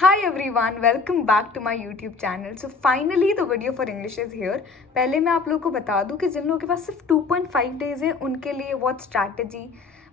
Hi everyone, welcome back to my YouTube channel. So finally the video for English is here. पहले मैं आप लोगों को बता दूं कि जिन लोगों के पास सिर्फ 2.5 days है उनके लिए what strategy,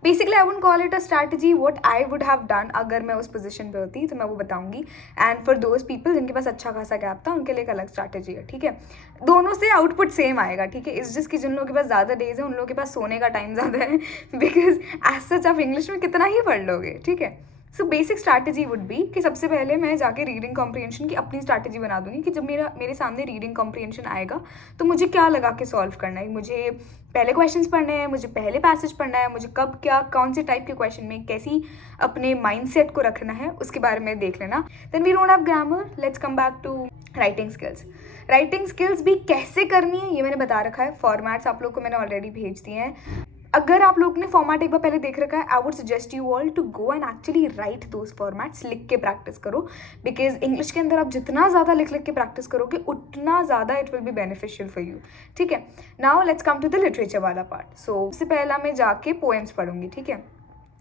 basically I wouldn't call it a strategy, what I would have done अगर मैं उस पोजीशन पे होती तो मैं वो बताऊंगी. एंड फॉर दोज पीपल जिनके पास अच्छा खासा गैप था उनके लिए एक अलग स्ट्रैटेजी है. ठीक है, दोनों से आउटपुट सेम आएगा. ठीक है, इस जिस कि जिन लोगों के पास ज़्यादा डेज है उन लोगों के पास सोने का टाइम ज़्यादा है बिकॉज एज सच आप इंग्लिश में कितना ही पढ़ लोगे. ठीक है, so basic strategy would B कि सबसे पहले मैं जाके रीडिंग कॉम्प्रीहेंशन की अपनी स्ट्रैटेजी बना दूंगी कि जब मेरे सामने रीडिंग कॉम्प्रीहेंशन आएगा तो मुझे क्या लगा के सॉल्व करना है. मुझे पहले क्वेश्चंस पढ़ने हैं, मुझे पहले पैसेज पढ़ना है, मुझे कब क्या कौन से टाइप के क्वेश्चन में कैसी अपने माइंडसेट को रखना है उसके बारे में देख लेना. Then we don't have grammar, let's come back to writing skills. Writing skills भी कैसे करनी है ये मैंने बता रखा है. फॉर्मेट्स आप लोग को मैंने ऑलरेडी भेज दिए हैं. अगर आप लोग ने फॉर्मेट एक बार पहले देख रखा है, I would suggest you all to go and actually write those formats. लिख के प्रैक्टिस करो बिकॉज इंग्लिश के अंदर आप जितना ज़्यादा लिख के प्रैक्टिस करोगे उतना ज़्यादा it will be beneficial for you. ठीक है, now let's come to the literature वाला पार्ट. सो सबसे पहला मैं जाके पोएम्स पढ़ूंगी. ठीक है,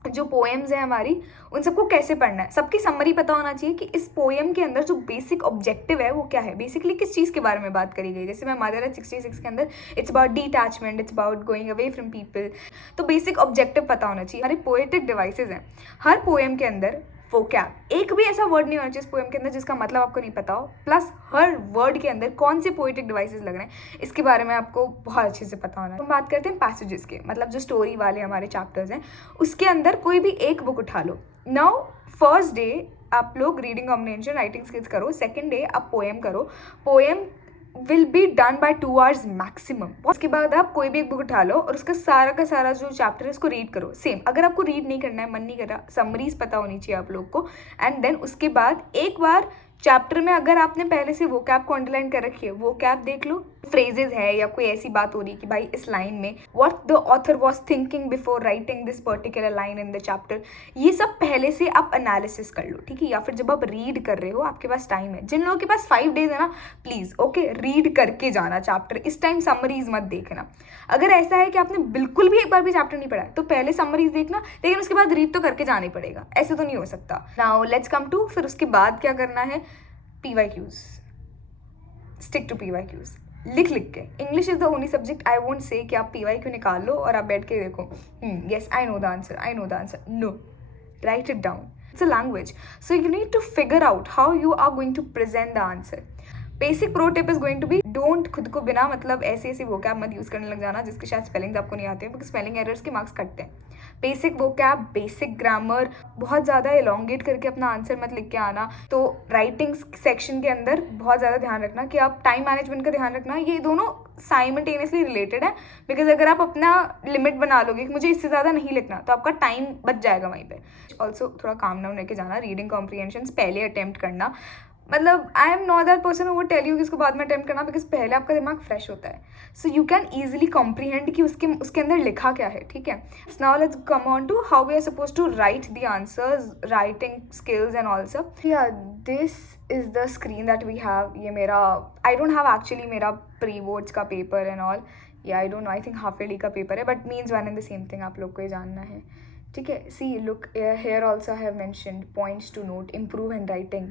जो पोएम्स हैं हमारी उन सबको कैसे पढ़ना है, सबकी समरी पता होना चाहिए कि इस पोएम के अंदर जो बेसिक ऑब्जेक्टिव है वो क्या है, बेसिकली किस चीज़ के बारे में बात करी गई. जैसे मैं मदर 66 के अंदर it's about detachment, it's about going away from people. तो बेसिक ऑब्जेक्टिव पता होना चाहिए. हमारे पोएटिक डिवाइसेज हैं, हर पोएम के अंदर वोकैब, एक भी ऐसा वर्ड नहीं होना चाहिए इस पोएम के अंदर जिसका मतलब आपको नहीं पता हो. प्लस हर वर्ड के अंदर कौन से पोएटिक डिवाइसेस लग रहे हैं इसके बारे में आपको बहुत अच्छे से पता होना है. हम बात करते हैं पैसेजेस के, मतलब जो स्टोरी वाले हमारे चैप्टर्स हैं उसके अंदर कोई भी एक बुक उठा लो. नाउ फर्स्ट डे आप लोग रीडिंग कॉम्प्रिहेंशन राइटिंग स्किल्स करो, सेकेंड डे आप पोएम करो. Poem will be done bye 2 hours maximum. उसके बाद आप कोई भी एक बुक उठा लो और उसका सारा का सारा जो चैप्टर है उसको रीड करो. सेम, अगर आपको रीड नहीं करना है, मन नहीं कर रहा, समरीज पता होनी चाहिए आप लोग को. एंड देन उसके बाद एक बार चैप्टर में अगर आपने पहले से वो कैप को अंडरलाइन कर रखी है, वो कैप देख लो. फ्रेजेस है या कोई ऐसी बात हो रही कि भाई इस लाइन में what the author was thinking before writing this particular line in the chapter, ये सब पहले से आप एनालिसिस कर लो. ठीक है, या फिर जब आप रीड कर रहे हो आपके पास टाइम है, जिन लोगों के पास 5 days है ना, प्लीज़ ओके रीड करके जाना चैप्टर. इस टाइम समरीज मत देखना. अगर ऐसा है कि आपने बिल्कुल भी एक बार भी चैप्टर नहीं पढ़ा तो पहले समरीज देखना, लेकिन उसके बाद रीड तो करके जाना ही पड़ेगा. ऐसे तो नहीं हो सकता. नाउ लेट्स कम टू, फिर उसके बाद क्या करना है, PYQs. Stick to PYQs. लिख के. English is the only subject I won't say कि आप PYQ निकाल लो और आप बैठ के देखो yes I know the answer, I know the answer. No, write it down. It's a language, so you need to figure out how you are going to present the answer. Basic pro tip is going to be don't खुद को बिना मतलब ऐसे ऐसे vocab मत use करने लग जाना जिसके शायद स्पेलिंग्स आपको नहीं आते हैं, बिकॉज स्पेलिंग एरर्स के मार्क्स कटते हैं. बेसिक वोकैब, बेसिक ग्रामर, बहुत ज़्यादा एलोंगेट करके अपना आंसर मत लिख के आना. तो राइटिंग सेक्शन के अंदर बहुत ज़्यादा ध्यान रखना कि आप टाइम मैनेजमेंट का ध्यान रखना. ये दोनों साइमल्टेनियसली रिलेटेड है, बिकॉज अगर आप अपना लिमिट बना लोगे कि मुझे इससे ज़्यादा नहीं लिखना तो आपका टाइम बच जाएगा वहीं पे. ऑल्सो थोड़ा काम डाउन लेके जाना. रीडिंग कॉम्प्रीहेंशन पहले अटेम्प्ट करना, मतलब I am not that person वो टेल यू कि इसको बाद में अटेम्प्ट करना, बिकॉज पहले आपका दिमाग फ्रेश होता है, so you can easily comprehend कि उसके अंदर लिखा क्या है. ठीक है, now let's come on to how we are suppose to write the answers, writing skills and all सब. Yeah this is the screen that we have. ये मेरा, आई डोंट हैव एक्चुअली मेरा प्री बोर्ड्स का paper and all. Yeah I don't know, I think half yearly का paper है, but means one and the same thing, आप लोग को ये जानना है. ठीक है, see look here also I have mentioned points to note, improve handwriting,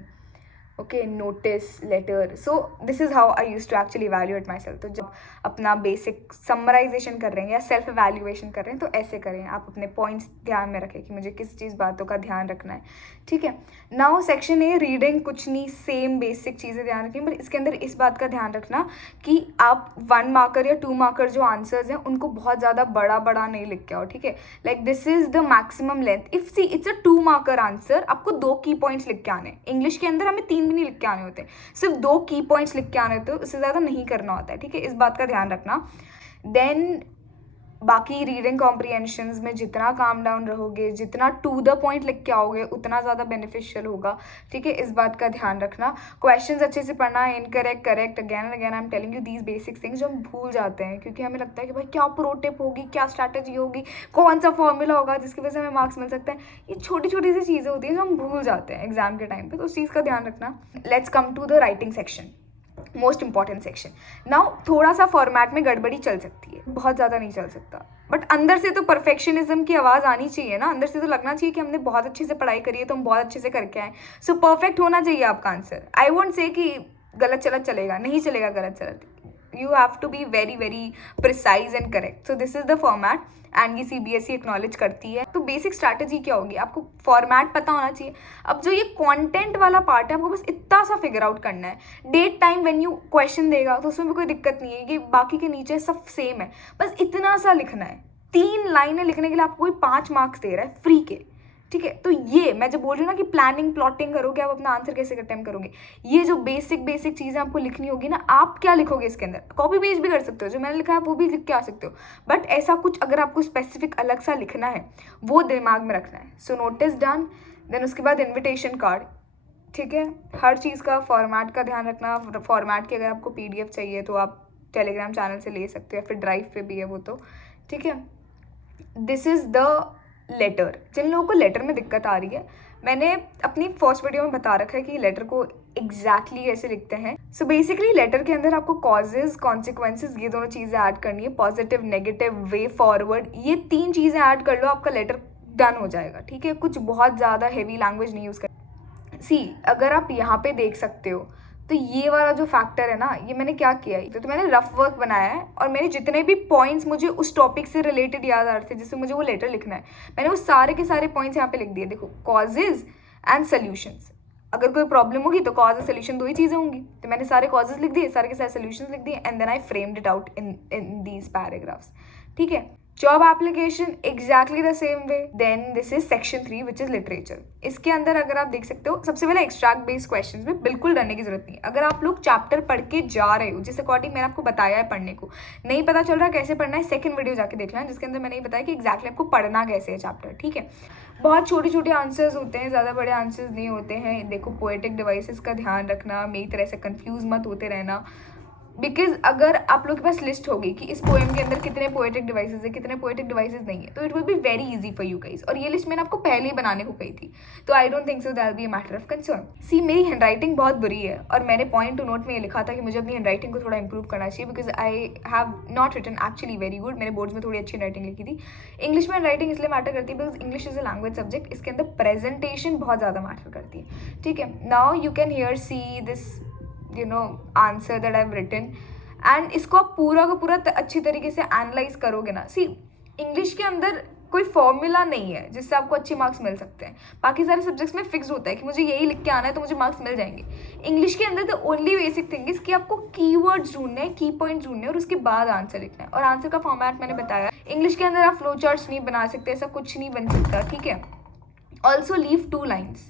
okay, notice, letter. So this is how I use to actually evaluate myself. तो जब अपना बेसिक समराइजेशन कर रहे हैं या सेल्फ इवैल्यूएशन कर रहे हैं तो ऐसे करें, आप अपने पॉइंट्स ध्यान में रखें कि मुझे किस चीज़ बातों का ध्यान रखना है. ठीक है, नाउ सेक्शन ए रीडिंग, कुछ नहीं, सेम बेसिक चीज़ें ध्यान रखें, बट इसके अंदर इस बात का ध्यान रखना कि आप 1 marker या 2 marker जो आंसर्स हैं उनको बहुत ज़्यादा बड़ा बड़ा नहीं लिख के आओ. ठीक है, like this is the maximum length. If see it's a 2 marker answer, आपको 2 की पॉइंट्स लिख के आने. इंग्लिश के अंदर हमें 3 भी नहीं लिख के आने होते, सिर्फ 2 की पॉइंट्स लिख के आने होते, उससे ज़्यादा नहीं करना होता है. ठीक है, इस बात का ध्यान रखना. देन बाकी रीडिंग कॉम्प्रीहेंशंस में जितना काम डाउन रहोगे, जितना टू द पॉइंट लिख के आओगे उतना ज़्यादा बेनिफिशियल होगा. ठीक है, इस बात का ध्यान रखना. क्वेश्चंस अच्छे से पढ़ना, incorrect correct, again and again I am telling you these basic things जो हम भूल जाते हैं क्योंकि हमें लगता है कि भाई क्या प्रो टिप होगी, क्या स्ट्रैटेजी होगी, कौन सा फॉर्मूला होगा जिसकी वजह से हमें मार्क्स मिल सकते हैं. ये छोटी छोटी सी चीज़ें होती हैं जो हम भूल जाते हैं एग्जाम के टाइम पे, तो उस चीज़ का ध्यान रखना. Let's come to the writing section. Most important section. Now थोड़ा सा फॉर्मेट में गड़बड़ी चल सकती है, बहुत ज़्यादा नहीं चल सकता, बट अंदर से तो परफेक्शनिज्म की आवाज़ आनी चाहिए ना, अंदर से तो लगना चाहिए कि हमने बहुत अच्छे से पढ़ाई करी है तो हम बहुत अच्छे से करके आए। सो परफेक्ट होना चाहिए आपका आंसर। आई वोंट से कि गलत चलत चलेगा, नहीं चलेगा गलत चलत, you have to be very very precise and correct. So this is the format and ये CBSE एक्नॉलेज करती है। तो बेसिक स्ट्रैटेजी क्या होगी, आपको फॉर्मेट पता होना चाहिए। अब जो ये कंटेंट वाला पार्ट है, आपको बस इतना सा फिगर आउट करना है। Date time when you question देगा तो उसमें भी कोई दिक्कत नहीं है, ये बाकी के नीचे सब सेम है, बस इतना सा लिखना है। 3 लाइनें लिखने के लिए आपको कोई 5 मार्क्स दे रहा है फ्री के, ठीक है। तो ये मैं जब बोल रही हूँ ना कि प्लानिंग प्लॉटिंग करोगे, आप अपना आंसर कैसे अटेम्प्ट करोगे, ये जो बेसिक चीज़ें आपको लिखनी होगी ना, आप क्या लिखोगे इसके अंदर, कॉपी पेस्ट भी कर सकते हो, जो मैंने लिखा है वो भी लिख के आ सकते हो, बट ऐसा कुछ अगर आपको स्पेसिफिक अलग सा लिखना है वो दिमाग में रखना है। सो नोटिस डन। देन उसके बाद इन्विटेशन कार्ड, ठीक है। हर चीज़ का फॉर्मेट का ध्यान रखना। फॉर्मेट की अगर आपको PDF चाहिए तो आप टेलीग्राम चैनल से ले सकते हो, या फिर ड्राइव पे भी है वो, तो ठीक है। This is the letter. जिन लोगों को लेटर में दिक्कत आ रही है, मैंने अपनी फर्स्ट वीडियो में बता रखा है कि लेटर को एग्जैक्टली कैसे लिखते हैं। सो बेसिकली लेटर के अंदर आपको कॉजेज कॉन्सिक्वेंसेज ये दोनों चीज़ें ऐड करनी है, पॉजिटिव नेगेटिव वे फॉरवर्ड, ये 3 चीज़ें ऐड कर लो, आपका लेटर डन हो जाएगा, ठीक है। कुछ बहुत ज़्यादा हेवी लैंग्वेज नहीं यूज़ कर। अगर आप यहाँ पे देख सकते हो तो ये वाला जो फैक्टर है ना, ये मैंने क्या किया है, तो मैंने रफ वर्क बनाया है और मैंने जितने भी पॉइंट्स मुझे उस टॉपिक से रिलेटेड याद आ रहे थे जिससे मुझे वो लेटर लिखना है, मैंने वो सारे के सारे पॉइंट्स यहाँ पे लिख दिए। देखो, कॉजेज एंड सोल्यूशंस, अगर कोई प्रॉब्लम होगी तो कॉज और सोल्यूशन 2 ही चीज़ें होंगी, तो मैंने सारे कॉजेज लिख दिए, सारे के सारे सोल्यूशंस लिख दिए, and then I framed it out in these paragraphs, ठीक है। Job application exactly the same way. Then this is section 3 which is literature. इसके अंदर अगर आप देख सकते हो, सबसे पहले एक्सट्रैक्ट बेस्ड क्वेश्चंस में बिल्कुल डरने की जरूरत नहीं है। अगर आप लोग चैप्टर पढ़ के जा रहे हो, जिस अकॉर्डिंग मैंने आपको बताया है पढ़ने को, नहीं पता चल रहा कैसे पढ़ना है, सेकंड वीडियो जाके देखना है जिसके अंदर मैंने ये बताया कि एग्जैक्टली आपको पढ़ना कैसे है चैप्टर, ठीक है। बहुत छोटे छोटे आंसर्स होते हैं, ज़्यादा बड़े आंसर्स नहीं होते हैं। देखो, पोएटिक डिवाइसेस का ध्यान रखना, मेरी तरह से कंफ्यूज मत होते रहना, बिकॉज अगर आप लोग के पास लिस्ट होगी कि इस पोएम के अंदर कितने पोएटिक डिवाइसेस है, कितने पोएटिक डिवाइसेस नहीं है, तो it will be very easy for you guys. और ये लिस्ट मैंने आपको पहले ही बनाने को कही थी, तो I don't think so that be a matter of concern. मेरी हैंडराइटिंग बहुत बुरी है और मैंने पॉइंट टू नोट में ये लिखा था कि मुझे अपनी हैंडराइटिंग को थोड़ा इंप्रूव करना चाहिए, because I have not written actually very good. मैंने बोर्ड्स में थोड़ी अच्छी राइटिंग लिखी थी। इंग्लिश में राइटिंग इसलिए मैटर करती है because English is a language subject, इसके अंदर प्रेजेंटेशन बहुत ज़्यादा मैटर करती है, ठीक है। Now you can here see this answer that I have written, and इसको आप पूरा का पूरा अच्छी तरीके से एनालाइज करोगे ना। इंग्लिश के अंदर कोई फॉर्मूला नहीं है जिससे आपको अच्छे मार्क्स मिल सकते हैं। बाकी सारे सब्जेक्ट्स में फिक्स होता है कि मुझे यही लिख के आना है तो मुझे मार्क्स मिल जाएंगे। इंग्लिश के अंदर the only basic thing is कि आपको कीवर्ड्स ढूंढने हैं, की पॉइंट ढूंढने हैं और उसके बाद आंसर लिखना है। और आंसर का फॉर्मेट मैंने बताया। इंग्लिश के अंदर आप फ्लो चार्ट्स नहीं बना सकते, ऐसा कुछ नहीं बन सकता, ठीक है। Also leave 2 lines.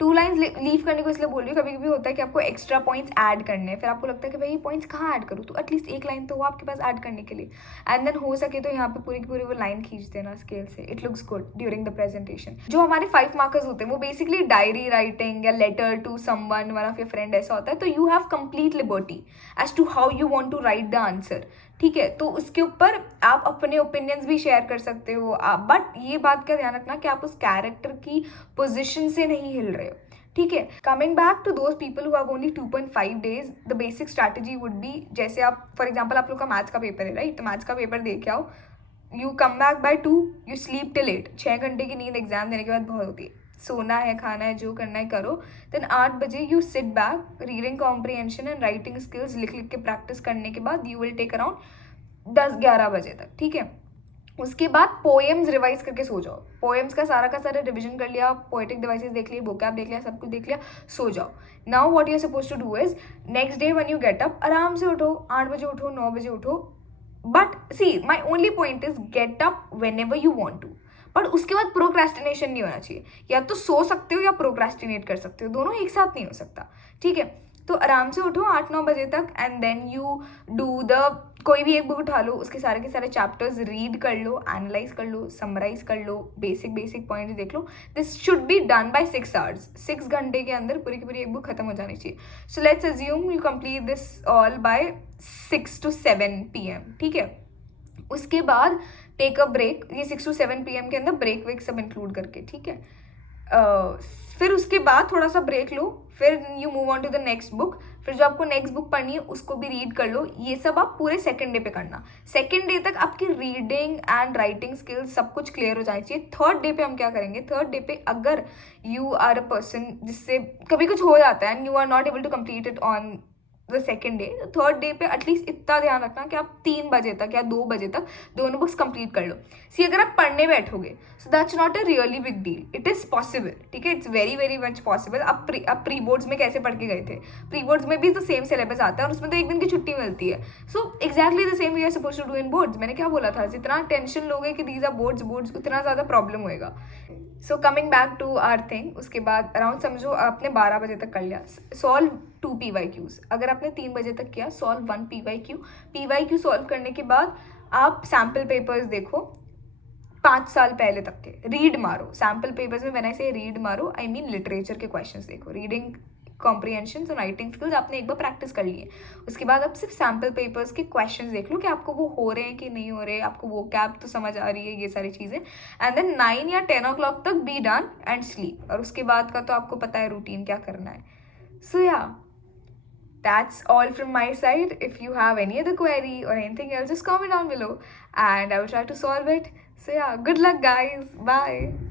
2 lines leave करने को इसलिए बोल रही हूँ, कभी कभी होता है कि आपको एक्स्ट्रा पॉइंट्स ऐड करने हैं, फिर आपको लगता है कि भाई ये पॉइंट्स कहाँ ऐड करूँ, तो एटलीस्ट 1 लाइन तो हो आपके पास ऐड करने के लिए। एंड देन हो सके तो यहाँ पे पूरी की पूरी वो लाइन खींच देना स्केल से, it looks good during the presentation. जो हमारे 5 मार्कर्स होते हैं वो बेसिकली डायरी राइटिंग या letter to someone, one of your friend ऐसा होता है, तो you have complete liberty as to how you want to write the answer, ठीक है। तो उसके ऊपर आप अपने ओपिनियंस भी शेयर कर सकते हो, बट ये बात का ध्यान रखना कि आप उस कैरेक्टर की पोजिशन से नहीं हिल रहे हो, ठीक है। Coming back to those people who have only 2.5 days, the basic strategy would be, जैसे आप फॉर एग्जाम्पल आप लोग का मैथ्स का पेपर है, राइट, तो मैथ्स का पेपर दे के आओ, you come back by 2, you sleep till 8, 6 घंटे की नींद एग्जाम देने के बाद बहुत होती है। सोना है, खाना है, जो करना है करो। देन 8 बजे you sit back, reading comprehension and writing skills लिख लिख के प्रैक्टिस करने के बाद यू विल टेक अराउंड 10-11 बजे तक, ठीक है। उसके बाद पोएम्स रिवाइज करके सो जाओ। पोएम्स का सारा रिविजन कर लिया, पोएटिक डिवाइसेस देख लिए, वोकैब देख लिया, सब कुछ देख लिया, सो जाओ। Now what you are suppose to do is, next day when you get up, आराम से उठो, 8 बजे उठो, 9 बजे उठो, but my only point is get up whenever you want to, but उसके बाद प्रोक्रेस्टिनेशन नहीं होना चाहिए। या तो सो सकते हो या प्रोक्रेस्टिनेट कर सकते हो, दोनों एक साथ नहीं हो सकता, ठीक है। तो आराम से उठो 8-9 बजे तक, and then you do the, कोई भी एक बुक उठा लो, उसके सारे के सारे चैप्टर्स रीड कर लो, एनालाइज कर लो, समराइज कर लो, बेसिक पॉइंट्स देख लो। This should be done by 6 hours, 6 घंटे के अंदर पूरी की पूरी एक बुक खत्म हो जानी चाहिए। So let's assume you complete this all by 6 to 7 PM, ठीक है। उसके बाद टेक अ ब्रेक, ये 6 to 7 PM के अंदर ब्रेक वेक सब इंक्लूड करके, ठीक है। फिर उसके बाद थोड़ा सा ब्रेक लो, फिर you move on to the next book, फिर जो आपको नेक्स्ट बुक पढ़नी है उसको भी रीड कर लो। ये सब आप पूरे सेकंड डे पे करना। सेकंड डे तक आपकी रीडिंग एंड राइटिंग स्किल्स सब कुछ क्लियर हो जानी चाहिए। थर्ड डे पे हम क्या करेंगे, थर्ड डे पे अगर यू आर अ पर्सन जिससे कभी कुछ हो जाता है and you are not able to complete it on the second day, third day पे एटलीस्ट इतना ध्यान रखना कि आप 3 बजे तक या 2 बजे तक दोनों बुक्स कंप्लीट कर लो। सी अगर आप पढ़ने बैठोगे so that's not a really big deal, it is possible, ठीक है, it's very very much possible. आप प्री बोर्ड्स में कैसे पढ़ के गए थे, प्री बोर्ड्स में भी तो सेम सिलेबस आता है और उसमें तो एक दिन की छुट्टी मिलती है। So exactly the same we are suppose to do in boards. मैंने क्या बोला था, जितना टेंशन लोगे कि दीज आर बोर्ड्स बोर्ड्स उतना ज़्यादा प्रॉब्लम होएगा। So coming back to our thing, उसके बाद अराउंड समझो आपने 12 बजे तक कर लिया, सॉल्व 2 PYQs। अगर आपने 3 बजे तक किया, सॉल्व 1 PYQ। PYQ सॉल्व करने के बाद आप सैम्पल पेपर्स देखो 5 साल पहले तक के, रीड मारो सैम्पल पेपर्स में। मैंने से रीड मारो, आई मीन लिटरेचर के क्वेश्चंस देखो, रीडिंग कॉम्प्रिहेंशन और राइटिंग स्किल्स आपने एक बार प्रैक्टिस कर ली है। उसके बाद आप सिर्फ सैम्पल पेपर्स के क्वेश्चंस देख लो कि आपको वो हो रहे हैं कि नहीं हो रहे, आपको वो कैप तो समझ आ रही है, ये सारी चीज़ें। एंड देन 9 या 10 o'clock तक बी डन एंड स्लीप। और उसके बाद का तो आपको पता है रूटीन क्या करना है। सो या that's all from my side. If you have any other query or anything else, just comment down below and I will try to solve it. So yeah, good luck guys. Bye.